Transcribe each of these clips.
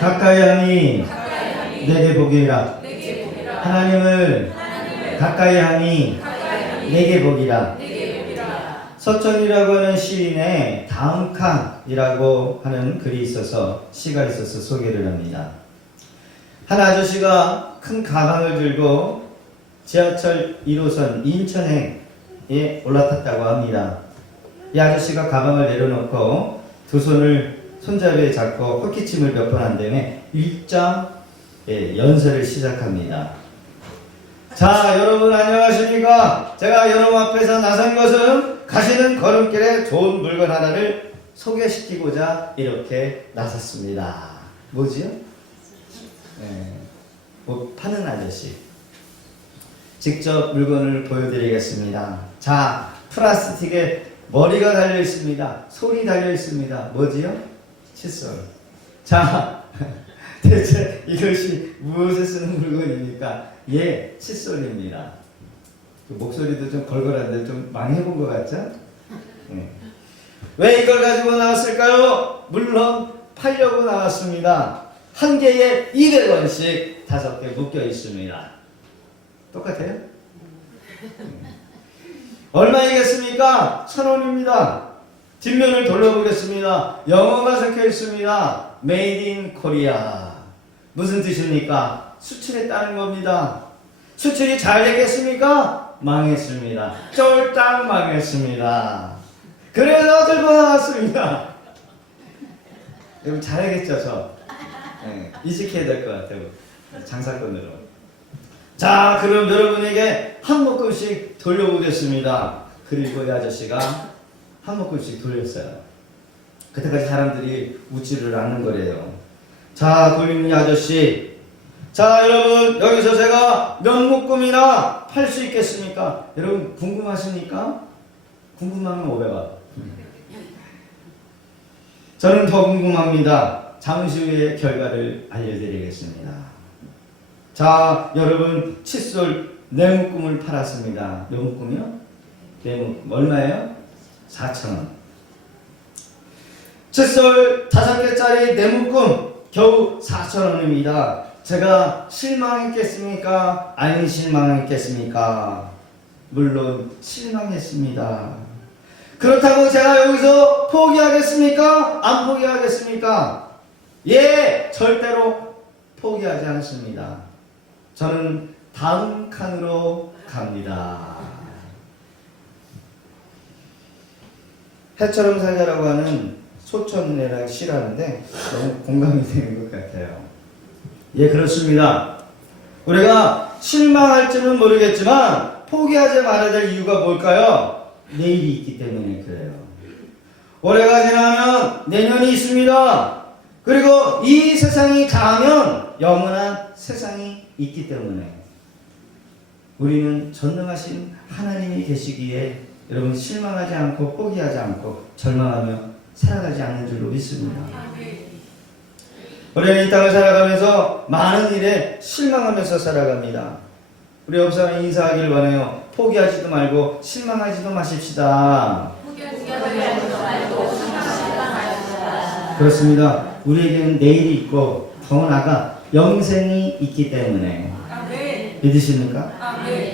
가까이 하니 내게 복이라. 하나님을 가까이 하니 내게 복이라. 서천이라고 하는 시인의 다음 칸이라고 하는 글이 있어서 시가 있어서 소개를 합니다. 한 아저씨가 큰 가방을 들고 지하철 1호선 인천행에 올라탔다고 합니다. 이 아저씨가 가방을 내려놓고 두 손을 손잡이에 잡고 헛기침을 몇 번 한 다음에 일장 연설을 시작합니다. 자, 여러분 안녕하십니까? 제가 여러분 앞에서 나선 것은 가시는 걸음길에 좋은 물건 하나를 소개시키고자 이렇게 나섰습니다. 뭐지요? 뭐 파는 아저씨. 직접 물건을 보여드리겠습니다. 자, 플라스틱에 머리가 달려 있습니다. 손이 달려 있습니다. 뭐지요? 칫솔. 자, 대체 이것이 무엇에 쓰는 물건입니까? 예, 칫솔입니다. 목소리도 좀 걸걸한데 좀 많이 해본 것 같죠? 네. 왜 이걸 가지고 나왔을까요? 물론 팔려고 나왔습니다. 한 개에 200원씩 5개 묶여 있습니다. 똑같아요? 얼마이겠습니까? 1,000원입니다. 뒷면을 돌려보겠습니다. 영어가 적혀 있습니다. Made in Korea. 무슨 뜻입니까? 수출했다는 겁니다. 수출이 잘 됐겠습니까? 망했습니다. 쫄딱 망했습니다. 그래서 들고 나왔습니다. 여러분 잘하겠죠, 저? 네, 이직해야 될 것 같아요. 장사꾼으로. 자, 그럼 여러분에게 한 묶음씩 돌려보겠습니다. 그리고 이 아저씨가 한 묶음씩 돌렸어요. 그때까지 사람들이 웃지를 않는 거래요. 자, 돌리는 이 아저씨. 자, 여러분 여기서 제가 몇 묶음이나 팔 수 있겠습니까? 여러분 궁금하십니까? 궁금하면 500원. 저는 더 궁금합니다. 잠시 후에 결과를 알려드리겠습니다. 자, 여러분 칫솔 4묶음을 팔았습니다. 몇 묶음이요? 4묶음. 얼마예요? 4,000원. 칫솔 5개짜리 4묶음 겨우 4,000원입니다. 제가 실망했겠습니까? 아니 실망했겠습니까? 물론 실망했습니다. 그렇다고 제가 여기서 포기하겠습니까? 안 포기하겠습니까? 예, 절대로 포기하지 않습니다. 저는 다음 칸으로 갑니다. 해처럼 살자라고 하는 소천이라는 시라는데 너무 공감이 되는 것 같아요. 예, 그렇습니다. 우리가 실망할지는 모르겠지만 포기하지 말아야 될 이유가 뭘까요? 내일이 있기 때문에 그래요. 올해가 지나면 내년이 있습니다. 그리고 이 세상이 닿으면 영원한 세상이 있기 때문에 우리는 전능하신 하나님이 계시기에 여러분 실망하지 않고 포기하지 않고 절망하며 살아가지 않는 줄로 믿습니다. 우리는 이 땅을 살아가면서 많은 일에 실망하면서 살아갑니다. 우리 옆사람 인사하기를 원해요. 포기하지도 말고 실망하지도 마십시다. 그렇습니다. 우리에게는 내일이 있고 더 나아가 영생이 있기 때문에 믿으십니까?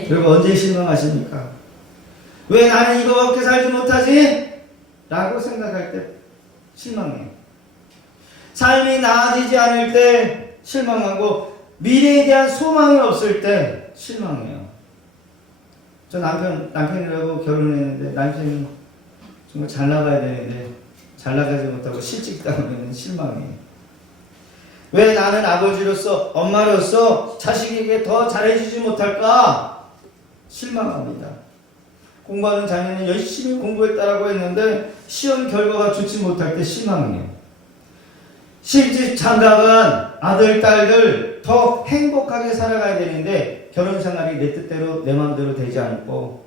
그리고 언제 실망하십니까? 왜 나는 이거밖에 살지 못하지? 라고 생각할 때 실망해요. 삶이 나아지지 않을 때 실망하고 미래에 대한 소망이 없을 때 실망해요. 저 남편이라고 결혼했는데 남편이 정말 잘 나가야 되는데 잘 나가지 못하고 실직당하면 실망해요. 왜 나는 아버지로서 엄마로서 자식에게 더 잘해주지 못할까? 실망합니다. 공부하는 자녀는 열심히 공부했다라고 했는데 시험 결과가 좋지 못할 때 실망해요. 시집 장가간 아들, 딸들 더 행복하게 살아가야 되는데 결혼 생활이 내 뜻대로 내 마음대로 되지 않고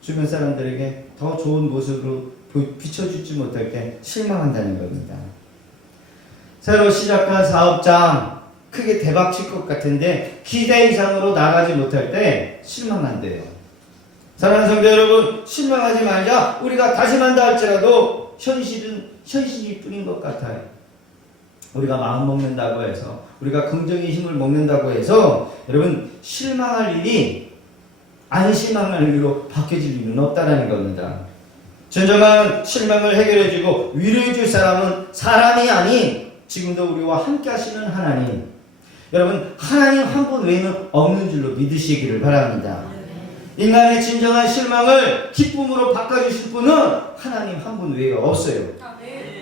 주변 사람들에게 더 좋은 모습으로 비춰주지 못할 때 실망한다는 겁니다. 새로 시작한 사업장 크게 대박 칠 것 같은데 기대 이상으로 나가지 못할 때 실망한대요. 사랑하는 성도 여러분, 실망하지 말자. 우리가 다짐한다 할지라도 현실은 현실일 뿐인 것 같아요. 우리가 마음 먹는다고 해서, 우리가 긍정의 힘을 먹는다고 해서 여러분 실망할 일이 안 실망할 일로 바뀌어질 일은 없다라는 겁니다. 진정한 실망을 해결해주고 위로해줄 사람은 사람이 아닌 지금도 우리와 함께 하시는 하나님. 여러분 하나님 한 분 외에는 없는 줄로 믿으시기를 바랍니다. 인간의 진정한 실망을 기쁨으로 바꿔주실 분은 하나님 한 분 외에 없어요.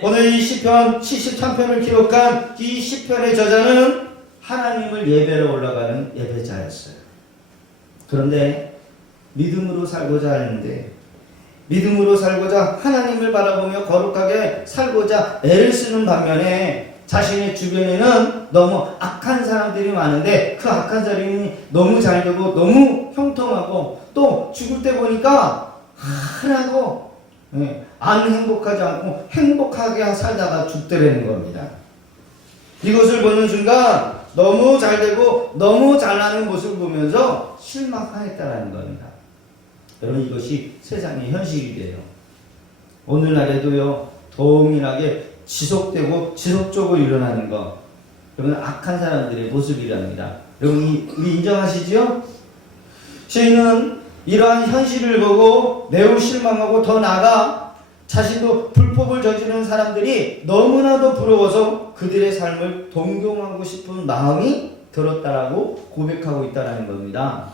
오늘 이 시편 73편을 기록한 이 시편의 저자는 하나님을 예배로 올라가는 예배자였어요. 그런데 믿음으로 살고자 하는데, 믿음으로 살고자 하나님을 바라보며 거룩하게 살고자 애를 쓰는 반면에 자신의 주변에는 너무 악한 사람들이 많은데 그 악한 사람이 너무 잘되고 너무 형통하고 또 죽을 때 보니까 하나도 안 행복하지 않고 행복하게 살다가 죽더라는 겁니다. 이것을 보는 순간 너무 잘되고 너무 잘나는 모습을 보면서 실망하겠다라는 겁니다. 여러분 이것이 세상의 현실이 돼요. 오늘날에도요 동일하게 지속되고 지속적으로 일어나는 것, 여러분 악한 사람들의 모습이랍니다. 여러분 우리 인정하시죠? 시인은 이러한 현실을 보고 매우 실망하고 더 나아가 자신도 불법을 저지르는 사람들이 너무나도 부러워서 그들의 삶을 동경하고 싶은 마음이 들었다라고 고백하고 있다는 겁니다.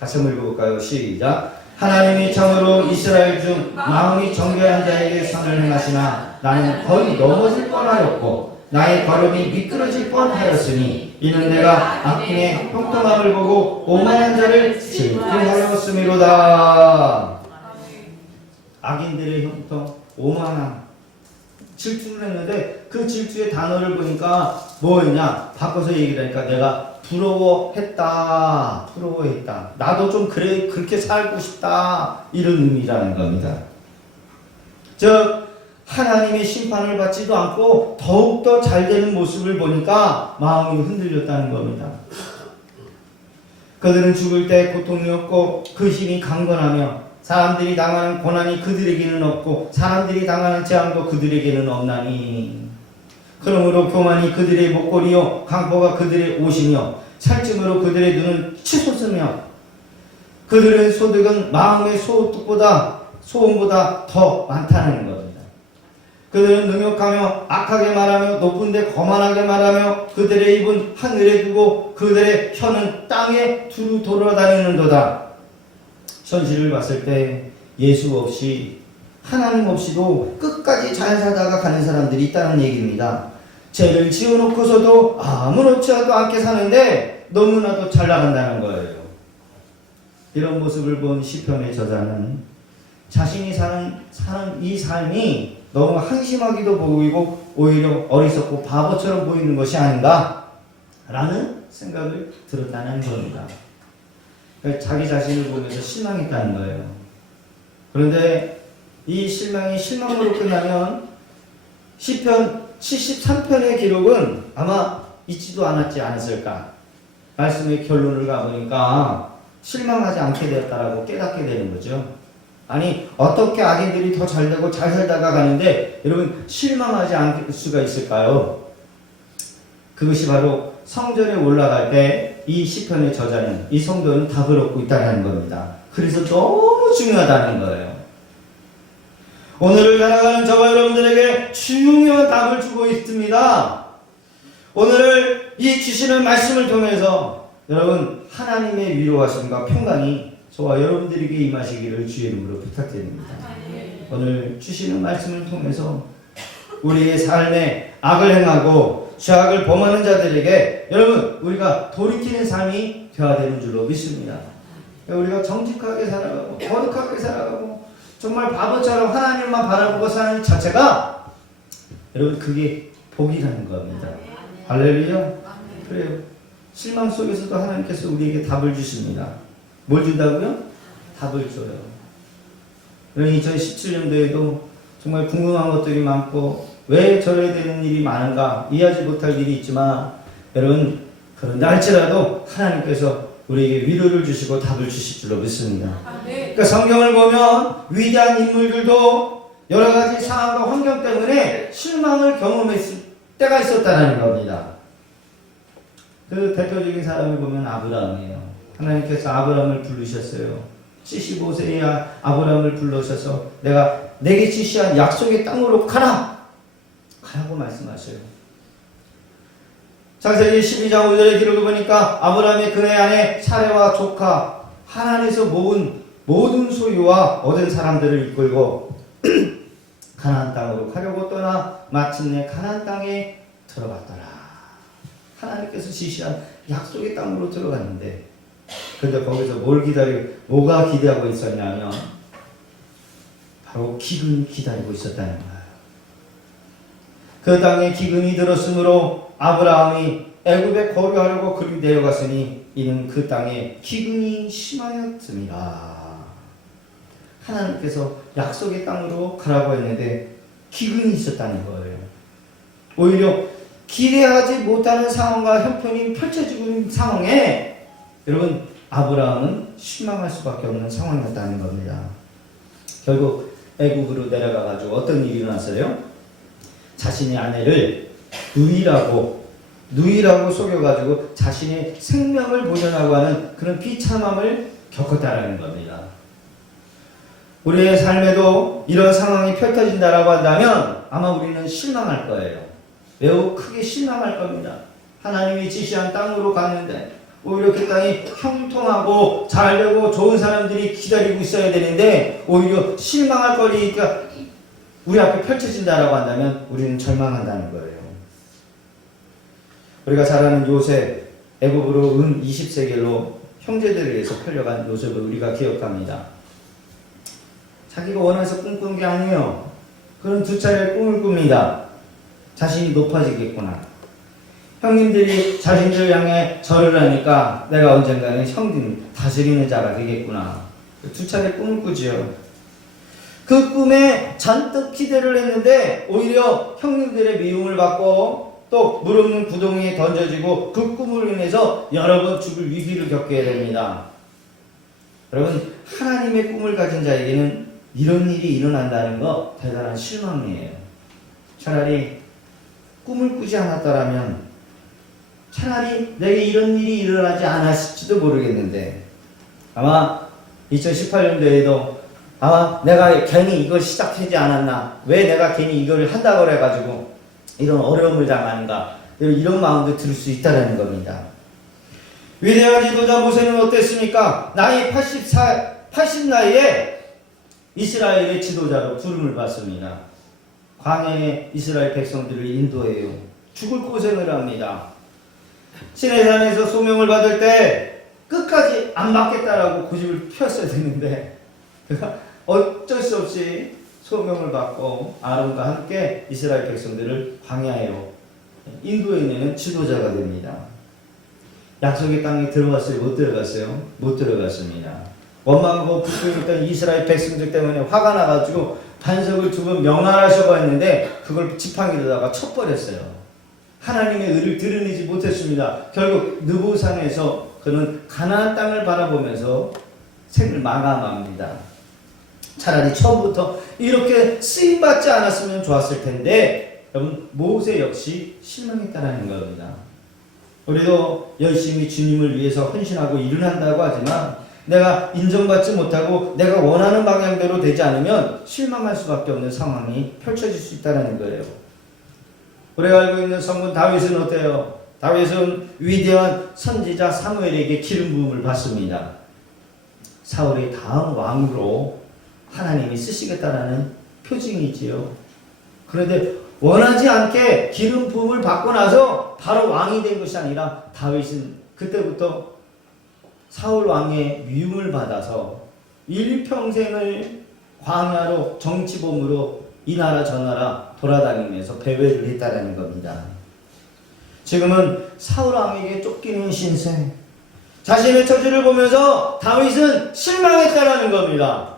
같이 한번 읽어볼까요? 시작. 하나님이 참으로 이스라엘 중 마음이 정결한 자에게 선을 행하시나 나는 거의 넘어질 뻔하였고 나의 걸음이 미끄러질 뻔하였으니 이는 내가 악인의 형통함을 보고 오만한 자를 질투하였음이로다. 악인들의 형통, 오만함, 질투를 했는데 그 질투의 단어를 보니까 뭐였냐? 바꿔서 얘기를 하니까 내가 부러워했다. 나도 좀 그렇게 살고 싶다. 이런 의미라는 겁니다. 즉 하나님의 심판을 받지도 않고 더욱더 잘되는 모습을 보니까 마음이 흔들렸다는 겁니다. 그들은 죽을 때 고통이 없고 그 힘이 강건하며 사람들이 당하는 고난이 그들에게는 없고 사람들이 당하는 재앙도 그들에게는 없나니 그러므로 교만이 그들의 목걸이요 강포가 그들의 옷이며 살찜으로 그들의 눈을 치솟으며 그들의 소득은 마음의 소득보다 소음보다 더 많다는 겁니다. 그들은 능욕하며 악하게 말하며 높은 데 거만하게 말하며 그들의 입은 하늘에 두고 그들의 혀는 땅에 두루 돌아다니는도다. 현실을 봤을 때 예수 없이 하나님 없이도 끝까지 잘 살다가 가는 사람들이 있다는 얘기입니다. 죄를 지어놓고서도 아무렇지도 않게 사는데 너무나도 잘 나간다는 거예요. 이런 모습을 본 시편의 저자는 자신이 사는 이 삶이 너무 한심하기도 보이고 오히려 어리석고 바보처럼 보이는 것이 아닌가 라는 생각을 들었다는 겁니다. 그러니까 자기 자신을 보면서 실망했다는 거예요. 그런데 이 실망이 실망으로 끝나면 시편 73편의 기록은 아마 있지도 않았지 않았을까. 말씀의 결론을 가보니까 실망하지 않게 되었다라고 깨닫게 되는 거죠. 아니 어떻게 악인들이 더 잘되고 잘 살다가 가는데 여러분 실망하지 않을 수가 있을까요? 그것이 바로 성전에 올라갈 때 이 시편의 저자는 이 성도는 답을 얻고 있다는 겁니다. 그래서 너무 중요하다는 거예요. 오늘을 살아가는 저와 여러분들에게 중요한 답을 주고 있습니다. 오늘 이 주시는 말씀을 통해서 여러분 하나님의 위로하심과 평강이 저와 여러분들에게 임하시기를 주의 이름으로 부탁드립니다. 오늘 주시는 말씀을 통해서 우리의 삶에 악을 행하고 죄악을 범하는 자들에게 여러분 우리가 돌이키는 삶이 되어야 되는 줄로 믿습니다. 우리가 정직하게 살아가고 거룩하게 살아가고 정말 바보처럼 하나님만 바라보고 사는 자체가 여러분 그게 복이라는 겁니다. 할렐루야. 그래요. 실망 속에서도 하나님께서 우리에게 답을 주십니다. 뭘 준다고요? 답을 줘요. 2017년도에도 정말 궁금한 것들이 많고 왜 저래야 되는 일이 많은가 이해하지 못할 일이 있지만 여러분 그런다 할지라도 하나님께서 우리에게 위로를 주시고 답을 주실 줄로 믿습니다. 그러니까 성경을 보면 위대한 인물들도 여러 가지 상황과 환경 때문에 실망을 때가 있었다는 겁니다. 그 대표적인 사람을 보면 아브라함이에요. 하나님께서 아브라함을 부르셨어요. 75세에 아브라함을 불러셔서 내게 지시한 약속의 땅으로 가라! 가라고 말씀하셔요. 창세기 12장 5절의 기록을 보니까 아브라함의 그네 아내 사레와 조카 하나님에서 모은 모든 소유와 얻은 사람들을 이끌고 가나안 땅으로 가려고 떠나 마침내 가나안 땅에 들어갔더라. 하나님께서 지시한 약속의 땅으로 들어갔는데, 근데 거기서 뭐가 기대하고 있었냐면 바로 기근이 기다리고 있었다는 거예요. 그 땅에 기근이 들었으므로 아브라함이 애굽에 거류하려고 그리 내려갔으니 이는 그 땅에 기근이 심하였습니다. 하나님께서 약속의 땅으로 가라고 했는데 기근이 있었다는 거예요. 오히려 기대하지 못하는 상황과 형편이 펼쳐지고 있는 상황에 여러분 아브라함은 실망할 수밖에 없는 상황이었다는 겁니다. 결국 애굽으로 내려가가지고 어떤 일이 일어났어요? 자신의 아내를 누이라고 속여가지고 자신의 생명을 보존하고 하는 그런 비참함을 겪었다라는 겁니다. 우리의 삶에도 이런 상황이 펼쳐진다라고 한다면 아마 우리는 실망할 거예요. 매우 크게 실망할 겁니다. 하나님이 지시한 땅으로 갔는데 오히려 그 땅이 형통하고 잘되고 좋은 사람들이 기다리고 있어야 되는데 오히려 실망할 거리가 우리 앞에 펼쳐진다라고 한다면 우리는 절망한다는 거예요. 우리가 잘 아는 요셉, 애굽으로 은 20세겔로 형제들에 의해서 팔려간 요셉을 우리가 기억합니다. 자기가 원해서 꿈꾼 게 아니에요. 그런 두 차례 꿈을 꿉니다. 자신이 높아지겠구나. 형님들이 자신들 향해 절을 하니까 내가 언젠가는 형님 다스리는 자가 되겠구나. 두 차례 꿈을 꾸지요. 그 꿈에 잔뜩 기대를 했는데 오히려 형님들의 미움을 받고 또 물 없는 구덩이에 던져지고 그 꿈으로 인해서 여러 번 죽을 위기를 겪게 됩니다. 여러분 하나님의 꿈을 가진 자에게는 이런 일이 일어난다는 거 대단한 실망이에요. 차라리 꿈을 꾸지 않았더라면 차라리 내게 이런 일이 일어나지 않았을지도 모르겠는데 아마 2018년도에도 아마 내가 괜히 이걸 시작하지 않았나, 왜 내가 괜히 이걸 한다고 해가지고 이런 어려움을 당하는가, 이런 마음도 들 수 있다는 겁니다. 위대한 지도자 모세는 어땠습니까? 나이 80 나이에 이스라엘의 지도자로 부름을 받습니다. 광야에 이스라엘 백성들을 인도해요. 죽을 고생을 합니다. 시내산에서 소명을 받을 때 끝까지 안 받겠다라고 고집을 폈어야 되는데 어쩔 수 없이 소명을 받고 아론과 함께 이스라엘 백성들을 광야에로 인도해내는 지도자가 됩니다. 약속의 땅에 들어갔어요? 못 들어갔어요? 못 들어갔습니다. 원망하고 불평했던 이스라엘 백성들 때문에 화가 나가지고 반석을 두 번 명하라셔고 했는데 그걸 지팡이로다가 쳐버렸어요. 하나님의 의를 드러내지 못했습니다. 결국 느보산에서 그는 가나안 땅을 바라보면서 생을 마감합니다. 차라리 처음부터 이렇게 쓰임받지 않았으면 좋았을 텐데 여러분 모세 역시 실망했다는 겁니다. 우리도 열심히 주님을 위해서 헌신하고 일을 한다고 하지만 내가 인정받지 못하고 내가 원하는 방향대로 되지 않으면 실망할 수밖에 없는 상황이 펼쳐질 수 있다는 거예요. 우리가 알고 있는 성분 다윗은 어때요? 다윗은 위대한 선지자 사무엘에게 기름 부음을 받습니다. 사울의 다음 왕으로 하나님이 쓰시겠다라는 표징이지요. 그런데 원하지 않게 기름 부음을 받고 나서 바로 왕이 된 것이 아니라 다윗은 그때부터 사울 왕의 미움을 받아서 일평생을 광야로 정치범으로 이 나라 저 나라 돌아다니면서 배회를 했다는 겁니다. 지금은 사울 왕에게 쫓기는 신생, 자신의 처지를 보면서 다윗은 실망했다는 겁니다.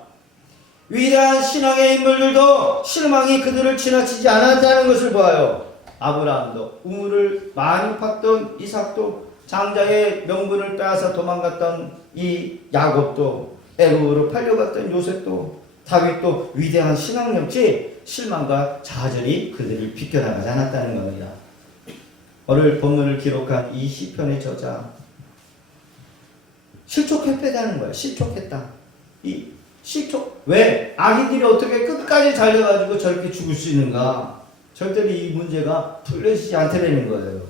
위대한 신앙의 인물들도 실망이 그들을 지나치지 않았다는 것을 보아요. 아브라함도 우물을 많이 팠던 이삭도, 장자의 명분을 빼앗아 도망갔던 이 야곱도, 애굽으로 팔려갔던 요셉도, 다윗도 위대한 신앙 역시 실망과 좌절이 그들을 비껴나가지 않았다는 겁니다. 오늘 본문을 기록한 이 시편의 저자 실족했다는 거예요. 실족했다. 이 실족 왜 악인들이 어떻게 끝까지 잘려가지고 저렇게 죽을 수 있는가? 절대로 이 문제가 풀려지지 않다는 거예요.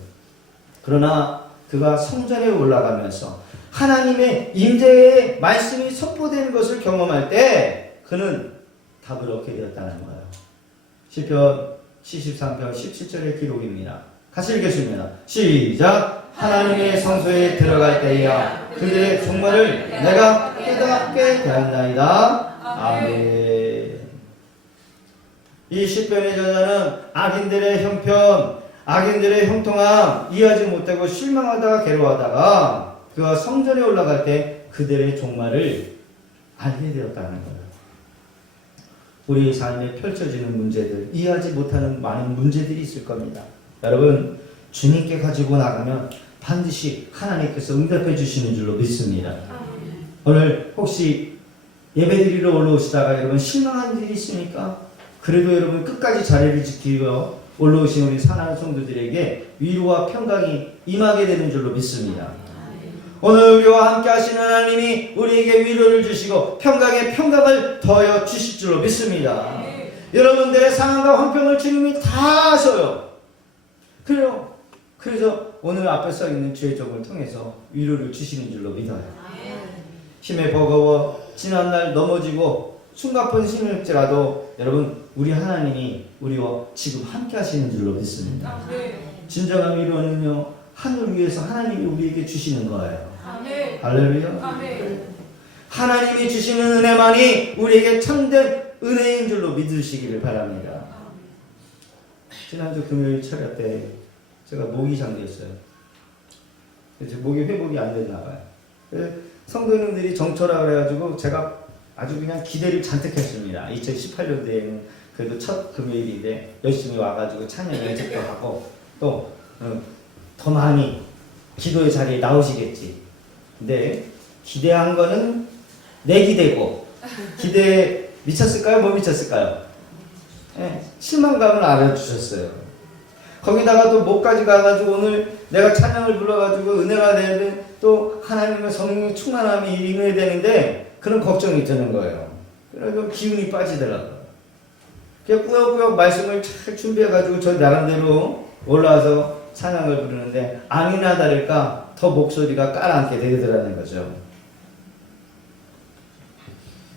그러나 그가 성전에 올라가면서 하나님의 임재의 말씀이 선포되는 것을 경험할 때 그는 답을 얻게 되었다는 거예요. 시편 73편 17절의 기록입니다. 같이 읽겠습니다. 시작. 하나님의 성소에 들어갈 때야 그들의 종말을 내가 깨닫게 되었나이다. 아멘. 이 시편의 저자는 악인들의 형편, 악인들의 형통함 이해하지 못하고 실망하다가 괴로워하다가 그가 성전에 올라갈 때 그들의 종말을 알게 되었다는 거예요. 우리 삶에 펼쳐지는 문제들, 이해하지 못하는 많은 문제들이 있을 겁니다. 여러분, 주님께 가지고 나가면 반드시 하나님께서 응답해 주시는 줄로 믿습니다. 오늘 혹시 예배드리러 올라오시다가 여러분 실망한 일이 있습니까? 그래도 여러분 끝까지 자리를 지키고 올라오신 우리 사랑하는 성도들에게 위로와 평강이 임하게 되는 줄로 믿습니다. 오늘 우리와 함께 하시는 하나님이 우리에게 위로를 주시고 평강의 평강을 더하여 주실 줄로 믿습니다. 여러분들의 상황과 형편을 주님이 다 아셔요. 그래요. 그래서 오늘 앞에 써 있는 주의 종을 통해서 위로를 주시는 줄로 믿어요. 힘에 버거워 지난날 넘어지고 숨가쁜 힘일지라도 여러분 우리 하나님이 우리와 지금 함께 하시는 줄로 믿습니다. 진정한 위로는요 하늘 위에서 하나님이 우리에게 주시는 거예요. 할렐루야. 하나님이 주시는 은혜만이 우리에게 참된 은혜인 줄로 믿으시기를 바랍니다. 지난주 금요일 철야 때 제가 목이 잠겼어요. 제 목이 회복이 안 됐나 봐요. 성도님들이 정초라 그래가지고 제가 아주 그냥 기대를 잔뜩 했습니다. 2018년도에는 그래도 첫 금요일인데 열심히 와가지고 찬양 연습도 하고 또 더 많이 기도의 자리에 나오시겠지. 근데 기대한 거는 내 기대고 기대에 미쳤을까요? 못 미쳤을까요? 네, 실망감을 알아주셨어요. 거기다가 또 목까지 가가지고 오늘 내가 찬양을 불러가지고 은혜가 되는 또 하나님의 성령의 충만함이 임해야 되는데 그런 걱정이 드는 거예요. 그래서 기운이 빠지더라고요. 그냥 꾸역꾸역 말씀을 잘 준비해가지고 저 나름대로 올라와서 찬양을 부르는데 아니나 다를까 더 목소리가 깔아앉게 되더라는 거죠.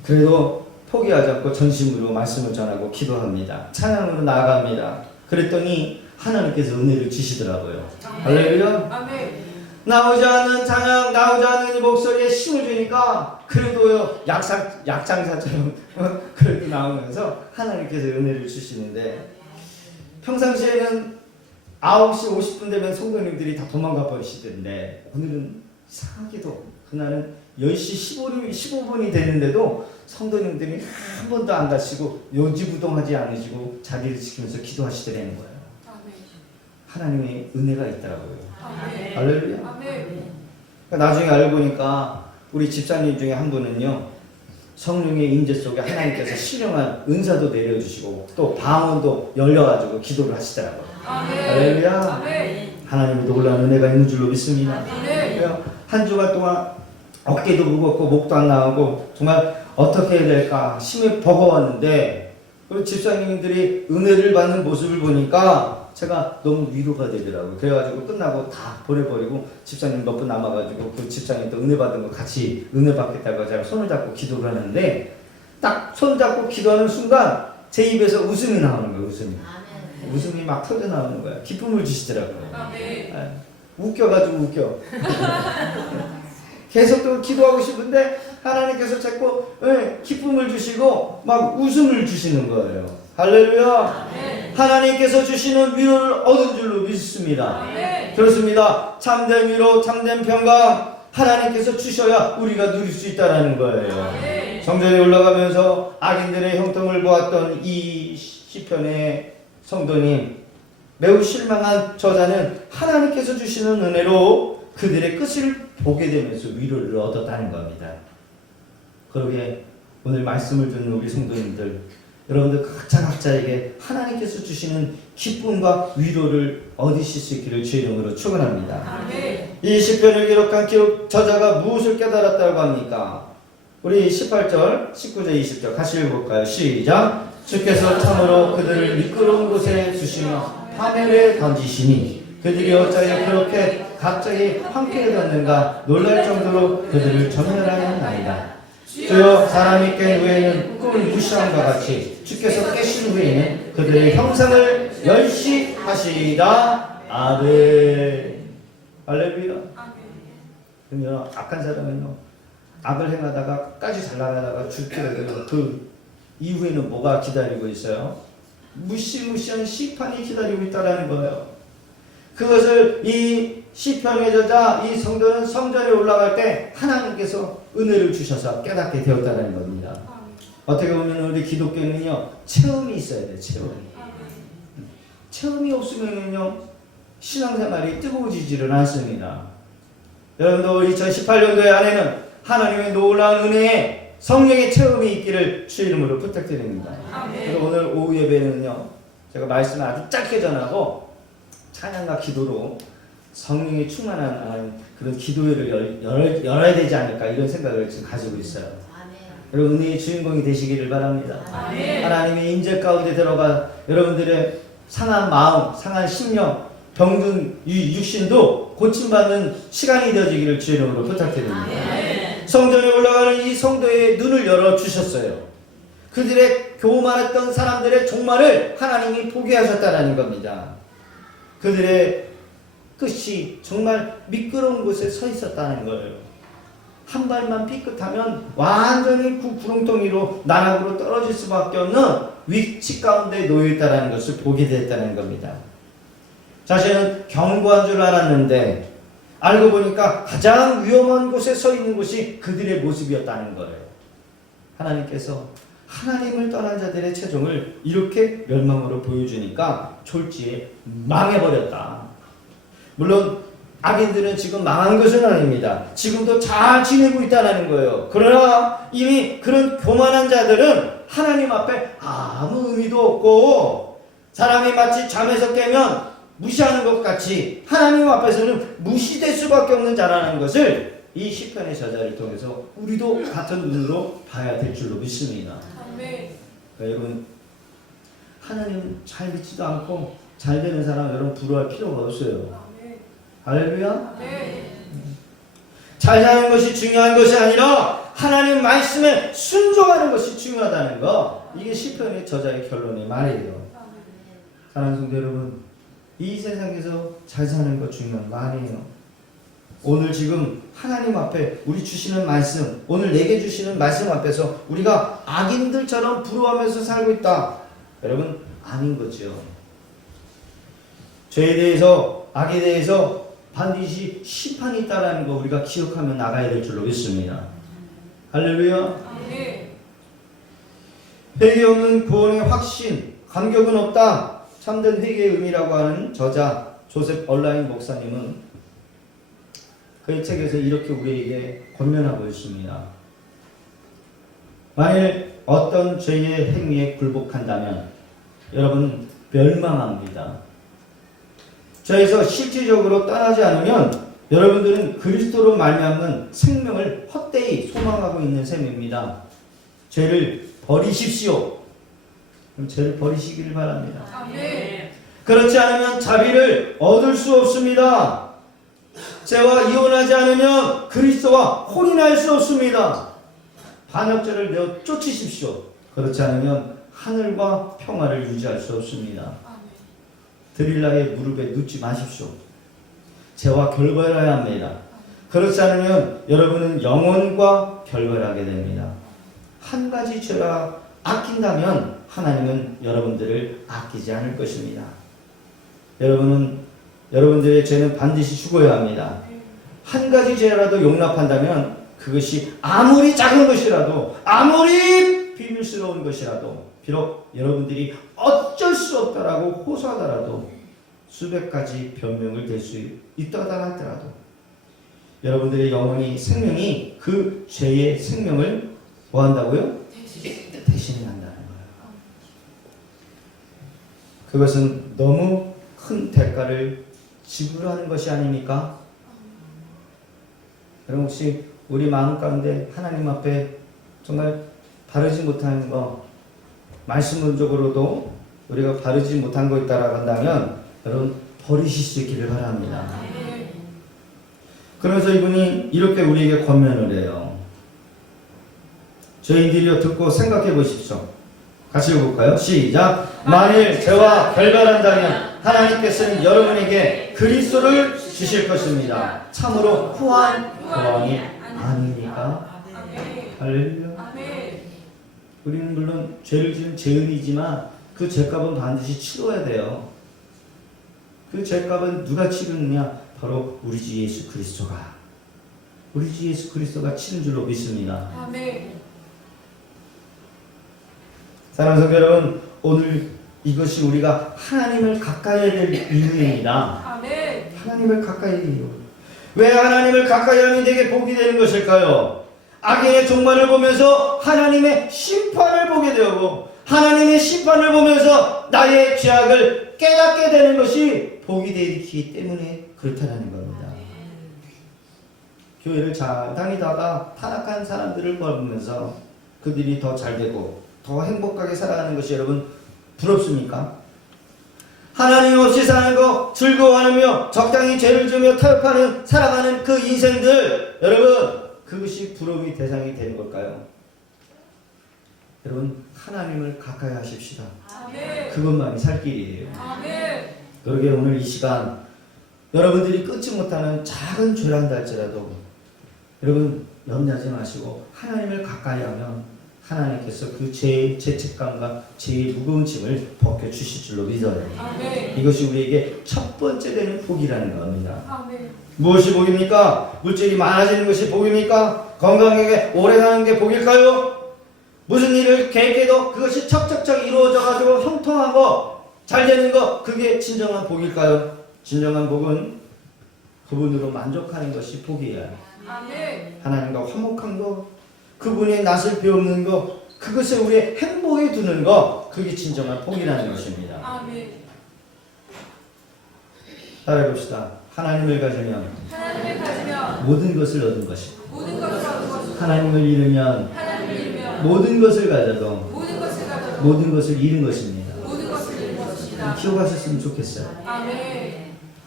그래도 포기하지 않고 전심으로 말씀을 전하고 기도합니다. 찬양으로 나아갑니다. 그랬더니 하나님께서 은혜를 주시더라고요. 할렐루야. 아멘. 나오지 않는 찬양, 나오지 않는 이 목소리에 힘을 주니까 그래도요 약장사처럼 그래도 나오면서 하나님께서 은혜를 주시는데 평상시에는 9시 50분 되면 성도님들이 다 도망가 버리시던데 오늘은 이상하게도 그날은 10시 15분이 되는데도 성도님들이 한 번도 안 가시고 요지부동하지 않으시고 자리를 지키면서 기도하시더라는 거예요. 하나님의 은혜가 있더라고요. 할렐루야. 나중에 알고 보니까 우리 집사님 중에 한 분은요 성령의 임재 속에 하나님께서 신령한 은사도 내려주시고 또 방언도 열려가지고 기도를 하시더라고요. 할렐루야. 하나님의 놀라운 은혜가 있는 줄로 믿습니다. 한 주간 동안 어깨도 무겁고 목도 안 나오고 정말 어떻게 해야 될까 심히 버거웠는데 우리 집사님들이 은혜를 받는 모습을 보니까 제가 너무 위로가 되더라고요. 그래가지고 끝나고 다 보내버리고 집사님 몇 분 남아가지고 그 집사님 또 은혜 받은 거 같이 은혜 받겠다고 제가 손을 잡고 기도를 하는데 딱 손 잡고 기도하는 순간 제 입에서 웃음이 나오는 거예요. 웃음이 막 터져 나오는 거예요. 기쁨을 주시더라고요. 웃겨가지고 웃겨. 계속 또 기도하고 싶은데 하나님께서 자꾸 기쁨을 주시고 막 웃음을 주시는 거예요. 할렐루야. 하나님께서 주시는 위로를 얻은 줄로 믿습니다. 그렇습니다. 참된 위로, 참된 평강 하나님께서 주셔야 우리가 누릴 수 있다는 거예요. 성전에 올라가면서 악인들의 형통을 보았던 이 시편의 성도님 매우 실망한 저자는 하나님께서 주시는 은혜로 그들의 끝을 보게 되면서 위로를 얻었다는 겁니다. 그러게 오늘 말씀을 듣는 우리 성도님들 여러분들 각자에게 하나님께서 주시는 기쁨과 위로를 얻으실 수 있기를 주의 이름으로 축원합니다. 이 시편을 기록한 저자가 무엇을 깨달았다고 합니까? 우리 18절, 19절, 20절 같이 읽어볼까요? 시작! 주께서 참으로 그들을 미끄러운 곳에 두시며 파멸에 던지시니 그들이 어찌하여 그렇게 갑자기 황폐해졌는가 놀랄 정도로 그들을 전멸하였나이다. 주여 사람이 깬 후에는 꿈을 무시함과 같이 주께서 깨신 후에는 그들의 형상을 멸시하시리다. 아멘. 할렐루야. 그러면 악한 사람은요, 악을 행하다가 끝까지 잘 나가다가 죽게 되고 그 이후에는 뭐가 기다리고 있어요? 무시무시한 심판이 기다리고 있다라는 거예요. 그것을 이 시편의 저자 이 성도는 성전에 올라갈 때 하나님께서 은혜를 주셔서 깨닫게 되었다는 겁니다. 어떻게 보면 우리 기독교는요, 체험이 있어야 돼요. 체험이 없으면요, 신앙생활이 뜨거워지지를 않습니다. 여러분도 2018년도의 안에는 하나님의 놀라운 은혜에 성령의 체험이 있기를 주 이름으로 부탁드립니다. 그래서 오늘 오후 예배는요, 제가 말씀을 아주 짧게 전하고 찬양과 기도로 성령이 충만한 그런 기도회를 열어야 되지 않을까 이런 생각을 지금 가지고 있어요. 여러분 은혜의 주인공이 되시기를 바랍니다. 하나님의 인재 가운데 들어가 여러분들의 상한 마음, 상한 심령, 병든 육신도 고침받는 시간이 되어지기를 주 이름으로 부탁드립니다. 성전에 올라가는 이 성도의 눈을 열어주셨어요. 그들의 교만했던 사람들의 종말을 하나님이 보게 하셨다는 겁니다. 그들의 끝이 정말 미끄러운 곳에 서 있었다는 거예요. 한 발만 삐끗하면 완전히 그 구렁텅이로 나락으로 떨어질 수밖에 없는 위치 가운데 놓여있다는 것을 보게 됐다는 겁니다. 자신은 견고한 줄 알았는데 알고 보니까 가장 위험한 곳에 서 있는 곳이 그들의 모습이었다는 거예요. 하나님께서 하나님을 떠난 자들의 최종을 이렇게 멸망으로 보여주니까 졸지에 망해버렸다. 물론 악인들은 지금 망한 것은 아닙니다. 지금도 잘 지내고 있다는 거예요. 그러나 이미 그런 교만한 자들은 하나님 앞에 아무 의미도 없고 사람이 마치 잠에서 깨면 무시하는 것 같이 하나님 앞에서는 무시될 수밖에 없는 자라는 것을 이 시편의 저자를 통해서 우리도 같은 눈으로 봐야 될 줄로 믿습니다. 그러니까 여러분 하나님 잘 믿지도 않고 잘 되는 사람 여러분 부러워할 필요가 없어요. 할렐루야. 잘 사는 것이 중요한 것이 아니라 하나님 말씀에 순종하는 것이 중요하다는 거, 이게 시편의 저자의 결론의 말이에요. 사랑하는 성도 여러분, 이 세상에서 잘 사는 것 중요한 말이에요. 오늘 지금 하나님 앞에 우리 주시는 말씀, 오늘 내게 주시는 말씀 앞에서 우리가 악인들처럼 부러워하면서 살고 있다. 여러분 아닌 거죠. 죄에 대해서, 악에 대해서 반드시 심판이 있다는 거 우리가 기억하며 나가야 될 줄로 믿습니다. 할렐루야. 회개 없는 구원의 확신, 감격은 없다. 참된 회개의 의미라고 하는 저자 조셉 얼라인 목사님은 그의 책에서 이렇게 우리에게 권면하고 있습니다. 만일 어떤 죄의 행위에 굴복한다면 여러분 멸망합니다. 저에서 실질적으로 떠나지 않으면 여러분들은 그리스도로 말미암는 생명을 헛되이 소망하고 있는 셈입니다. 죄를 버리십시오. 그럼 죄를 버리시기를 바랍니다. 아멘. 그렇지 않으면 자비를 얻을 수 없습니다. 죄와 이혼하지 않으면 그리스도와 혼인할 수 없습니다. 반역죄를 내어 쫓으십시오. 그렇지 않으면 하늘과 평화를 유지할 수 없습니다. 드릴라의 무릎에 눕지 마십시오. 죄와 결별해야 합니다. 그렇지 않으면 여러분은 영혼과 결별하게 됩니다. 한 가지 죄라 아낀다면 하나님은 여러분들을 아끼지 않을 것입니다. 여러분들의 죄는 반드시 죽어야 합니다. 한 가지 죄라도 용납한다면 그것이 아무리 작은 것이라도, 아무리 비밀스러운 것이라도, 비록 여러분들이 어쩔 수 없다라고 호소하더라도, 수백 가지 변명을 댈 수 있다고 하더라도 여러분들의 영혼이, 생명이 그 죄의 생명을 뭐 한다고요? 대신한다는 거예요. 그것은 너무 큰 대가를 지불하는 것이 아닙니까? 여러분 혹시 우리 마음 가운데 하나님 앞에 정말 바르지 못한 거, 말씀적으로도 우리가 바르지 못한 거 있다라고 한다면 여러분 버리실 수 있기를 바랍니다. 그러면서 이분이 이렇게 우리에게 권면을 해요. 저희들이요 듣고 생각해 보십시오. 같이 읽어볼까요? 시작! 만일 저와 결별한다면 하나님께서는 여러분에게 그리스도를 주실 것입니다. 참으로 후한 구원이 아닙니까? 할렐루야. 우리는 물론 죄를 지은 죄인이지만 그 죄값은 반드시 치러야 돼요. 그 죄값은 누가 치르느냐? 바로 우리 주 예수 그리스도가. 우리 주 예수 그리스도가 치른 줄로 믿습니다. 사랑하는 성도 여러분, 오늘 이것이 우리가 하나님을 가까이 해야 될 이유입니다. 하나님을 가까이 해요. 왜 하나님을 가까이 하면 내게 복이 되는 것일까요? 악인의 종말을 보면서 하나님의 심판을 보게 되고 하나님의 심판을 보면서 나의 죄악을 깨닫게 되는 것이 복이 되기 때문에 그렇다는 겁니다. 교회를 잘 다니다가 타락한 사람들을 보면서 그들이 더 잘되고 더 행복하게 살아가는 것이 여러분 부럽습니까? 하나님 없이 사는 거 즐거워하며 적당히 죄를 지으며 타협하는 살아가는 그 인생들, 여러분 그것이 부러움의 대상이 되는 걸까요? 여러분 하나님을 가까이 하십시다. 그것만이 살 길이에요. 그러게 오늘 이 시간 여러분들이 끊지 못하는 작은 죄란다 할지라도 여러분 염려하지 마시고 하나님을 가까이 하면 하나님께서 그 죄의 죄책감과 죄의 무거운 짐을 벗겨주실 줄로 믿어요. 이것이 우리에게 첫 번째 되는 복이라는 겁니다. 무엇이 복입니까? 물질이 많아지는 것이 복입니까? 건강하게 오래 사는 게 복일까요? 무슨 일을 계획해도 그것이 척척척 이루어져가지고 형통하고 잘 되는 거, 그게 진정한 복일까요? 진정한 복은 그분으로 만족하는 것이 복이에요. 하나님과 화목한 거, 그분의 낯을 배우는 거, 그것을 우리의 행복에 두는 거, 그게 진정한 복이라는 것입니다. 따라해봅시다. 하나님을 가지면 모든 것을 얻은 것이고 하나님을 잃으면 모든 것을 가져도 모든 것을 잃은 것입니다. 기억하셨으면 좋겠어요.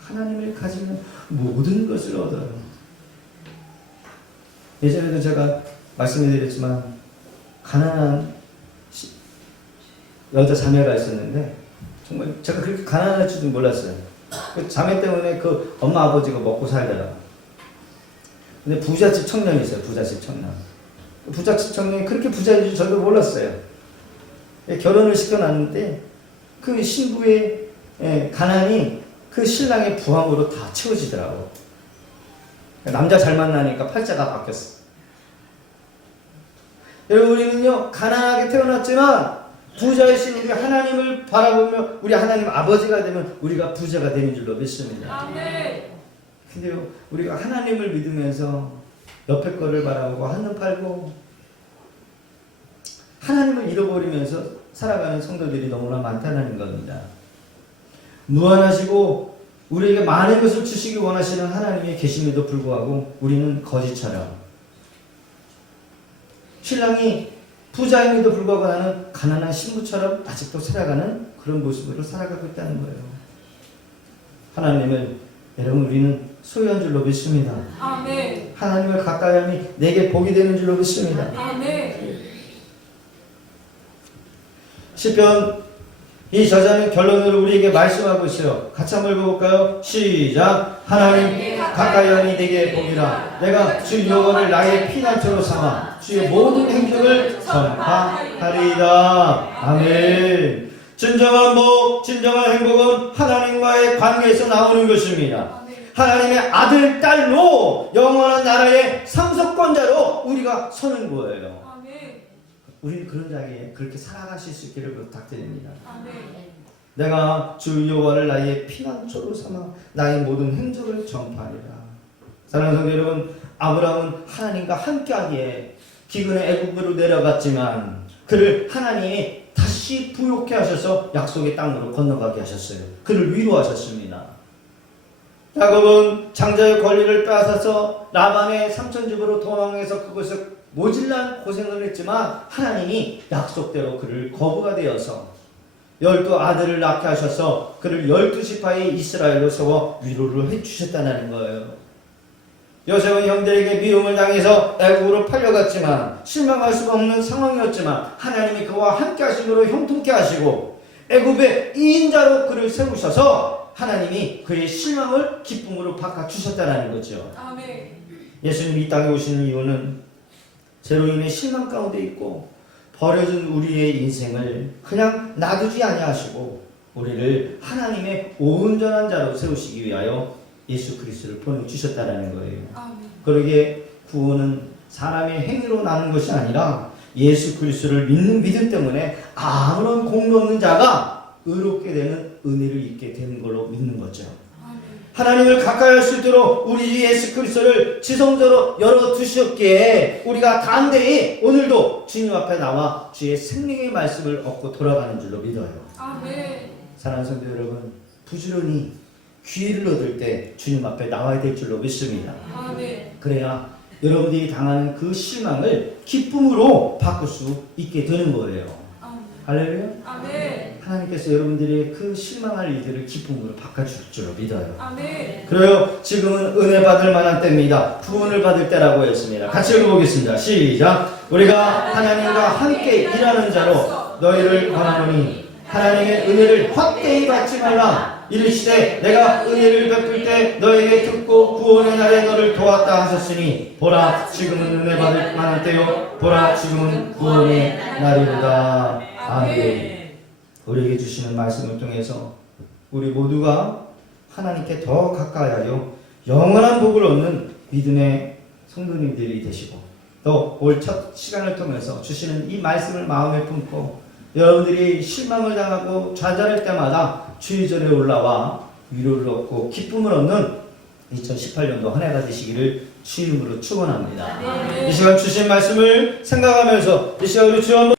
하나님을 가지면 모든 것을 얻어요. 예전에도 제가 말씀드렸지만 가난한 여자 자매가 있었는데 정말 제가 그렇게 가난할 줄도 몰랐어요. 그 자매 때문에 그 엄마 아버지가 먹고 살더라. 근데 부잣집 청년이 있어요. 부잣집 청년. 부잣집 청년이 그렇게 부자인 줄 저도 몰랐어요. 결혼을 시켜놨는데 그 신부의 가난이 그 신랑의 부함으로 다 채워지더라고. 남자 잘 만나니까 팔자가 바뀌었어. 여러분 우리는요 가난하게 태어났지만 부자이신 우리 하나님을 바라보며 우리 하나님 아버지가 되면 우리가 부자가 되는 줄로 믿습니다. 근데요 우리가 하나님을 믿으면서 옆에 거를 바라보고 한눈 팔고 하나님을 잃어버리면서 살아가는 성도들이 너무나 많다는 겁니다. 무한하시고 우리에게 많은 것을 주시기 원하시는 하나님이 계심에도 불구하고 우리는 거지처럼 신랑이 부자임에도 불구하고 나는 가난한 신부처럼 아직도 살아가는 그런 모습으로 살아가고 있다는 거예요. 하나님을 여러분 우리는 소유한 줄로 믿습니다. 하나님을 가까이 하니 내게 복이 되는 줄로 믿습니다. 시편 이 저자는 결론으로 우리에게 말씀하고 있어요. 같이 한번 읽어볼까요? 시작! 하나님 가까이 하니 내게 복이라. 내가 주 여호와를 나의 피난처로 삼아 주의 모든 행적을 전파하리이다. 아멘. 진정한 복, 진정한 행복은 하나님과의 관계에서 나오는 것입니다. 하나님의 아들, 딸로 영원한 나라의 상속권자로 우리가 서는 거예요. 우리는 그런 자리에 그렇게 살아가실 수 있기를 부탁드립니다. 내가 주 여호와를 나의 피난처로 삼아 나의 모든 행적을 전파하리라. 사랑하는 성도 여러분, 아브라함은 하나님과 함께하기에 기근의 애굽으로 내려갔지만 그를 하나님이 다시 다시 부욕해 하셔서 약속의 땅으로 건너가게 하셨어요. 그를 위로하셨습니다. 야곱은 장자의 권리를 빼앗아서 라반의 삼촌집으로 도망해서 그곳에서 모질란 고생을 했지만 하나님이 약속대로 그를 거부가 되어서 12아들을 낳게 하셔서 그를 12지파의 이스라엘로 세워 위로를 해주셨다는 거예요. 요셉은 형들에게 미움을 당해서 애국으로 팔려갔지만 실망할 수가 없는 상황이었지만 하나님이 그와 함께 하심으로 형통케 하시고 애굽의 2인자로 그를 세우셔서 하나님이 그의 실망을 기쁨으로 바꿔주셨다는 거죠. 아멘. 예수님이 이 땅에 오시는 이유는 죄로 인해 실망 가운데 있고 버려진 우리의 인생을 그냥 놔두지 아니하시고 우리를 하나님의 온전한 자로 세우시기 위하여 예수 그리스도를 보내주셨다는 거예요. 아멘. 그러기에 구원은 사람의 행위로 나는 것이 아니라 예수 그리스도를 믿는 믿음 때문에 아무런 공로 없는 자가 의롭게 되는 은혜를 입게 되는 걸로 믿는 거죠. 아멘. 하나님을 가까이 할 수 있도록 우리 주 예수 그리스도를 지성소로 열어두셨기에 우리가 담대히 오늘도 주님 앞에 나와 주의 생명의 말씀을 얻고 돌아가는 줄로 믿어요. 아멘. 사랑하는 성도 여러분, 부지런히 기회를 얻을 때 주님 앞에 나와야 될 줄로 믿습니다. 아멘. 그래야 여러분들이 당하는 그 실망을 기쁨으로 바꿀 수 있게 되는 거예요. 아멘. 할렐루야. 아멘. 하나님께서 여러분들의 그 실망할 일들을 기쁨으로 바꿔줄 줄로 믿어요. 아멘. 그래요. 지금은 은혜 받을 만한 때입니다. 구원을 받을 때라고 했습니다. 같이 읽어보겠습니다. 시작. 우리가 하나님과 함께 일하는 자로 너희를 권하노니 하나님의 은혜를 헛되이 받지 말라. 이르시되 내가 은혜를 베풀 때 너에게 듣고 구원의 날에 너를 도왔다 하셨으니 보라 지금은 은혜 받을 만한 때요 보라 지금은 구원의 날이로다. 아멘. 우리에게 주시는 말씀을 통해서 우리 모두가 하나님께 더 가까이하여 영원한 복을 얻는 믿음의 성도님들이 되시고 또 올 첫 시간을 통해서 주시는 이 말씀을 마음에 품고 여러분들이 실망을 당하고 좌절할 때마다 주의 전에 올라와 위로를 얻고 기쁨을 얻는 2018년도 한 해가 되시기를 주님으로 축원합니다. 이 시간 주신 말씀을 생각하면서 이 시간 우리 주 한번